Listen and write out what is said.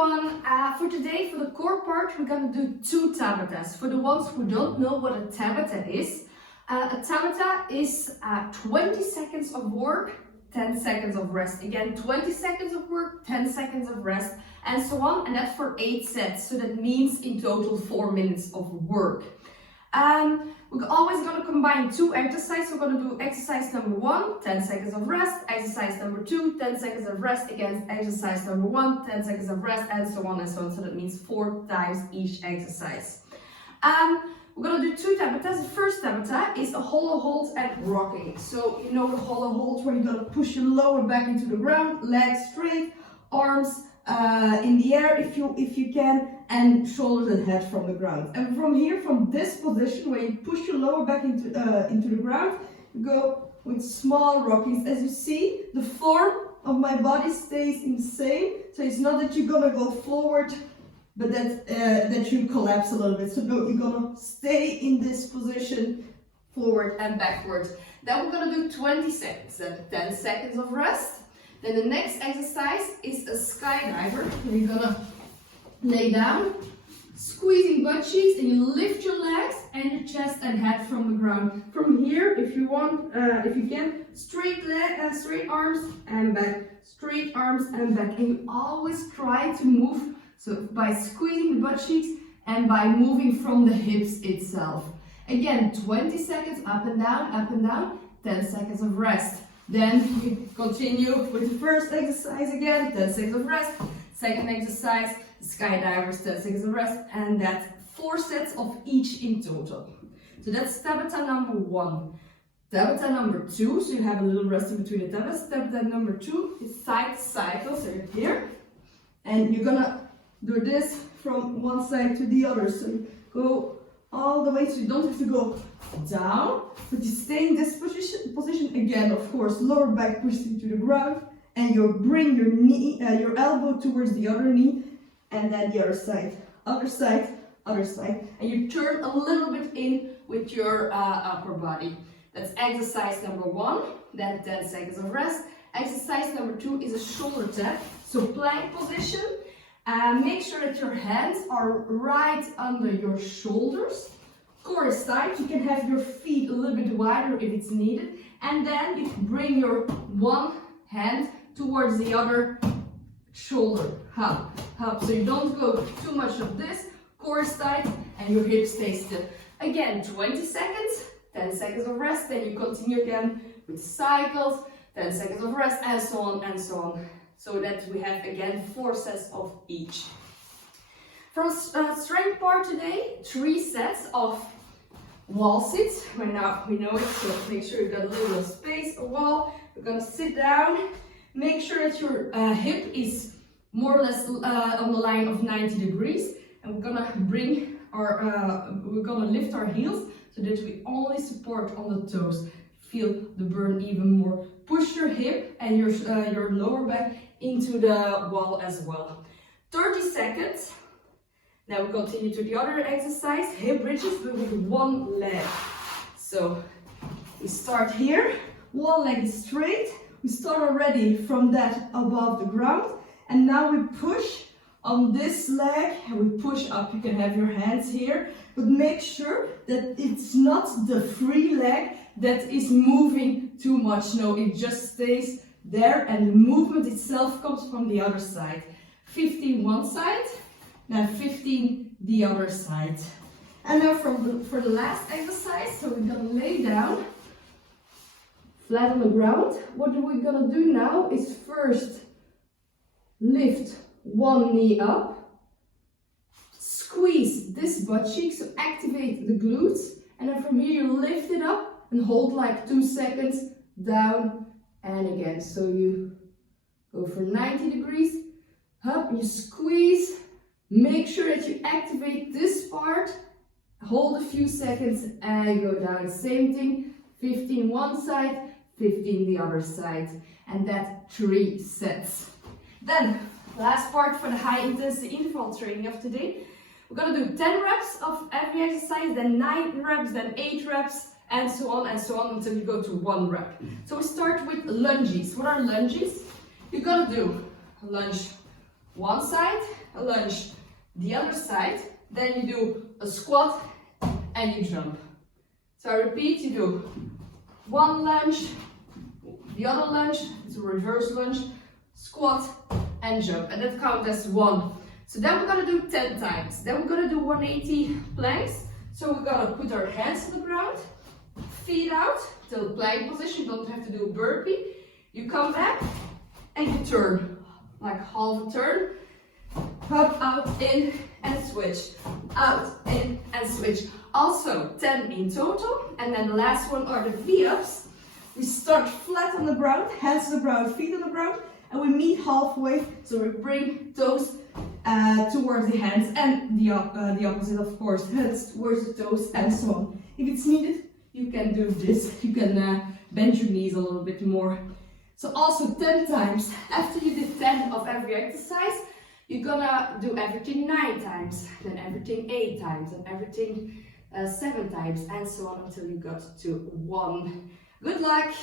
everyone, for today, for the core part, we're going to do 2 Tabatas. For the ones who don't know what a Tabata is, a Tabata is 20 seconds of work, 10 seconds of rest. Again, 20 seconds of work, 10 seconds of rest, and so on. And that's for 8 sets. So that means in total 4 minutes of work. We're always going to combine 2 exercises. We're going to do exercise number 1, 10 seconds of rest. Exercise number 2, 10 seconds of rest against exercise number 1, 10 seconds of rest, and so on and so on. So that means 4 times each exercise. We're going to do 2 Tabatas. The first Tabata is a hollow hold and rocking. So you know the hollow hold where you're going to push your lower back into the ground, legs straight, arms in the air if you can, and shoulders and head from the ground. And from here, from this position where you push your lower back into the ground, you go with small rockings. As you see, the form of my body stays in the same. So it's not that you're gonna go forward, but that you collapse a little bit. So no, you're gonna stay in this position, forward and backwards. Then we're gonna do 20 seconds, then 10 seconds of rest. Then the next exercise is a skydiver. You're gonna lay down, squeezing butt cheeks, and you lift your legs and your chest and head from the ground. From here, if you want, if you can, straight arms and back, straight arms and back. And you always try to move, so by squeezing the butt cheeks and by moving from the hips itself. Again, 20 seconds up and down, 10 seconds of rest. Then you continue with the first exercise again, 10 seconds of rest. Second exercise, skydivers, 10 seconds of rest, and that's 4 sets of each in total. So that's Tabata number 1. Tabata number 2, so you have a little rest in between the tabatas. Tabata number 2 is side cycle, so you're here, and you're gonna do this from one side to the other. So you go all the way, so you don't have to go down, but you stay in this position again. Of course, lower back pushed into the ground, and you bring your knee, your elbow towards the other knee, and then the other side, and you turn a little bit in with your upper body. That's exercise number 1. Then 10 seconds of rest. Exercise number 2 is a shoulder tap, so plank position. Make sure that your hands are right under your shoulders. Core is tight. You can have your feet a little bit wider if it's needed. And then you bring your one hand towards the other shoulder. Up. So you don't go too much of this. Core is tight and your hips stay still. Again, 20 seconds, 10 seconds of rest. Then you continue again with cycles, 10 seconds of rest, and so on and so on. So that we have again 4 sets of each. From strength part today, 3 sets of wall sits. Now we know it, so make sure you've got a little space, a wall. We're gonna sit down. Make sure that your hip is more or less on the line of 90 degrees. And we're gonna bring our, we're gonna lift our heels so that we only support on the toes. Feel the burn even more. Push your hip and your lower back into the wall as well. 30 seconds. Now we continue to the other exercise, hip bridges, but with one leg. So we start here, one leg is straight. We start already from that above the ground. And now we push on this leg and we push up. You can have your hands here, but make sure that it's not the free leg that is moving too much. No, it just stays there and the movement itself comes from the other side. 15 one side, now 15 the other side. And now for the last exercise, so we're gonna lay down flat on the ground. What we're gonna do now is first lift one knee up, squeeze this butt cheek, so activate the glutes, and then from here you lift it up and hold like 2 seconds, down and again. So you go for 90 degrees, up, you squeeze, make sure that you activate this part, hold a few seconds and go down. Same thing, 15 one side, 15 the other side, and that 3 sets. Then last part for the high intensity interval training of today. We're gonna do 10 reps of every exercise, then 9 reps, then 8 reps, and so on until you go to 1 rep. So we start with lunges. What are lunges? You're gonna do a lunge one side, a lunge, the other side, then you do a squat and you jump. So I repeat, you do one lunge, the other lunge, it's a reverse lunge, squat and jump, and that counts as 1. So then we're gonna do 10 times. Then we're gonna do 180 planks. So we're gonna put our hands on the ground, feet out till plank position. You don't have to do a burpee. You come back and you turn, like half a turn. Up, out, in, and switch. Out, in, and switch. Also 10 in total. And then the last one are the V-ups. We start flat on the ground, hands on the ground, feet on the ground, and we meet halfway. So we bring toes towards the hands, and the opposite, of course, hands towards the toes, and so on. If it's needed, you can do this. You can bend your knees a little bit more. So also 10 times. After you did 10 of every exercise, you're gonna do everything 9 times, then everything 8 times, and everything 7 times, and so on until you got to 1. Good luck!